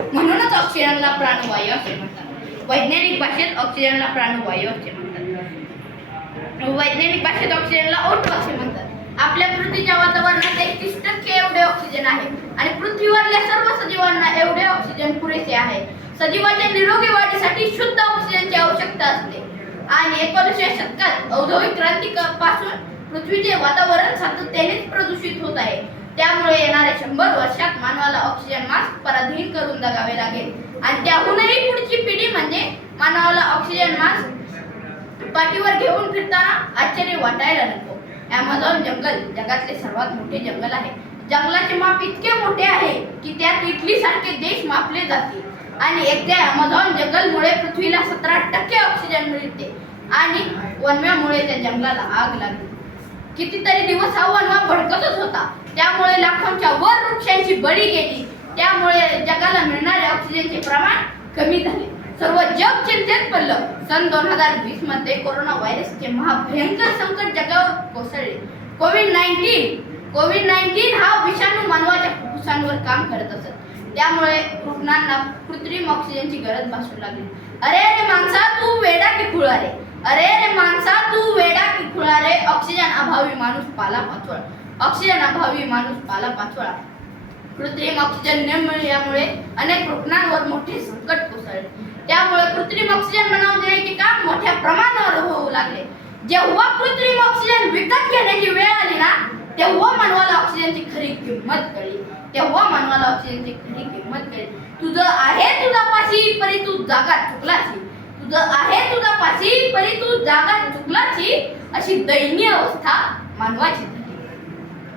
म्हणूनच ऑक्सिजनला प्राणवायू असे म्हणतात. वैज्ञानिक भाषेत ऑक्सिजनला प्राणवायू असे म्हणतात. वैज्ञानिक भाषेत ऑक्सिजनला ओटो असे म्हणतात. आपल्या पृथ्वीच्या वातावरणात एकतीस टक्के एवढे ऑक्सिजन आहे आणि पृथ्वीवरल्या सर्व सजीवांना एवढे ऑक्सिजन पुरेसे आहे. सजीवाच्या निरोगी वाढीसाठी शुद्ध ऑक्सिजनची आवश्यकता असते. आणि एकोणीसशे शतकात औद्योगिक क्रांती पासून पृथ्वीचे वातावरण सातत्याने प्रदूषित होत आहे. त्यामुळे येणाऱ्या शंभर वर्षात मानवाला ऑक्सिजन मास्क पराधीन करून जगावे लागेल. आणि त्याहूनही पुढची पिढी म्हणजे मानवाला ऑक्सिजन मास्क पाठीवर घेऊन फिरताना आश्चर्य वाटायला नको. ॲमेझॉन जंगल जगातले सर्वात मोठे जंगल आहे. जंगलाचे माप इतके मोठे आहे की त्यात इटली सारखे देश मापले जाते. आणि एकदा अमेझॉन जंगलमुळे पृथ्वीला सतरा टक्के ऑक्सिजन मिळते आणि वनव्यामुळे त्या जंगलाला आग लागली. कितीतरी दिवस हा वनवा भडकतच होता. त्यामुळे लाखोंच्या वर वृक्षांची बळी गेली. त्यामुळे जगाला मिळणारे ऑक्सिजनचे प्रमाण कमी झाले. सर्व जग चिंतेत पडलं. सन दोन हजार वीसमध्ये कोरोना व्हायरसचे महाभयंकर संकट जगावर कोसळले. कोविड नाईन्टीन कोविड नाईन्टीन हा विषाणू मानवाच्या फुफ्फुसांवर काम करत असत. त्यामुळे रुग्णांना कृत्रिम ऑक्सिजनची गरज भासू लागली. अरे अरे माणसा तू वेडा की खुळा रे अरे अरे माणसा तू वेडा की खुळा रे ऑक्सिजन अभावी माणूस पाला पाचोळा. ऑक्सिजन अभावी माणूस पाला पाचोळा. कृत्रिम ऑक्सिजन न मिळाल्यामुळे अनेक रुग्णांवर मोठे संकट कोसळले. त्यामुळे कृत्रिम ऑक्सिजन बनवण्याचे काम मोठ्या प्रमाणावर होऊ लागले. जेव्हा कृत्रिम ऑक्सिजन विकत घेण्याची वेळ आली ना तेव्हा मानवाला ऑक्सिजनची खरी किंमत कळली. तेव्हा मानवाला ऑक्सिजनची खरी किंमत कळली. तुझं आहे तुझा पाशी परी तू जागा चुकलाची तुझं आहे तुझा पाशी परी तू जागा चुकलाची अशी दयनीय अवस्था मानवाची झाली.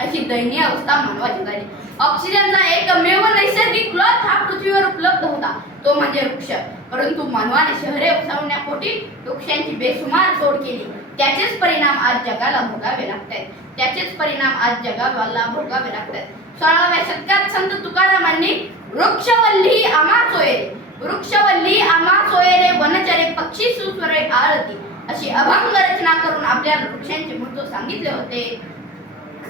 अशी दयनीय अवस्था मानवाची झाली. ऑक्सिजनचा एकमेव नैसर्गिक स्रोत हा पृथ्वीवर उपलब्ध होता. तो म्हणजे वृक्ष. परंतु मानवाने शहरे वसवण्यापोटी वृक्षांची बेसुमार तोड केली. त्याचेच परिणाम आज जगाला भोगावे लागतात त्याचेच परिणाम आज जगाला भोगावे लागतात सोळाव्या शतकात संत तुकारामांनी वृक्षवल्ली आमा सोयरे वृक्षवल्ली आमा सोयरे वनचरे पक्षी सुस्वरे आळती अशी अभंग रचना करून आपल्या वृक्षांचे महत्त्व सांगितले होते.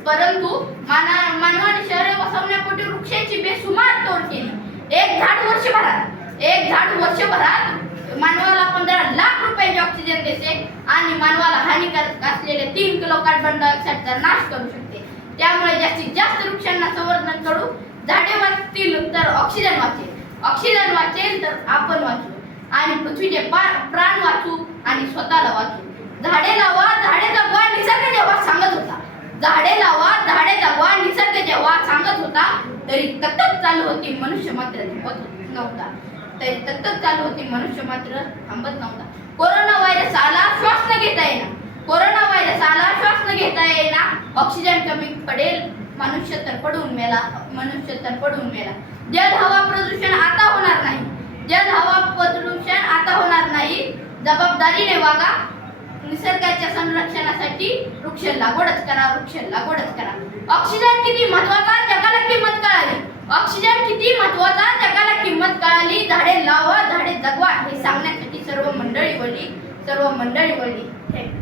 परंतु माना मानवाने शहरे वसवण्यापोटी वृक्षांची बेसुमार तोड केली. एक झाड वर्षभरात एक झाड वर्षभरात मानवाला पंधरा लाख रुपयाचे ऑक्सिजन देते आणि मानवाला हानिकारक असलेले तीन किलो कार्बन डायऑक्साईडचा नाश करू शकते. त्यामुळे जास्तीत जास्त वृक्षांना संवर्धन करू झाडे वाचतील तर ऑक्सिजन वाचेल. ऑक्सिजन वाचेल तर आपण वाचू. आणि पृथ्वीचे प्राण वाचू आणि स्वतःला वाचू. झाडे लावा झाडे जगवा निसर्ग जेव्हा सांगत होता झाडे लावा झाडे जगवा निसर्ग जेव्हा सांगत होता तरी तत्तच चालू होती मनुष्य मात्र थांबत नव्हता. तरी तत्तच चालू होती मनुष्य मात्र थांबत नव्हता. कोरोना व्हायरस आला श्वास न घेता येईना. कोरोना व्हायरस आला श्वास न घेता येईना. ऑक्सिजन कमी पडेल मनुष्य तर पडून मेला मनुष्य तर पडून मेला. जल हवा प्रदूषण आता होणार नाही. जल हवा प्रदूषण आता होणार नाही. जबाबदारीने वागा. निसर्गाच्या संरक्षणासाठी वृक्ष लागवडच करा वृक्ष लागवडच करा. ऑक्सिजन किती महत्त्वाचा ऑक्सिजन किती महत्त्वाचा जगाला किंमत कळाली? झाडे लावा झाडे जगवा हे सांगण्यासाठी सर्व मंडळी वळली सर्व मंडळी वळली.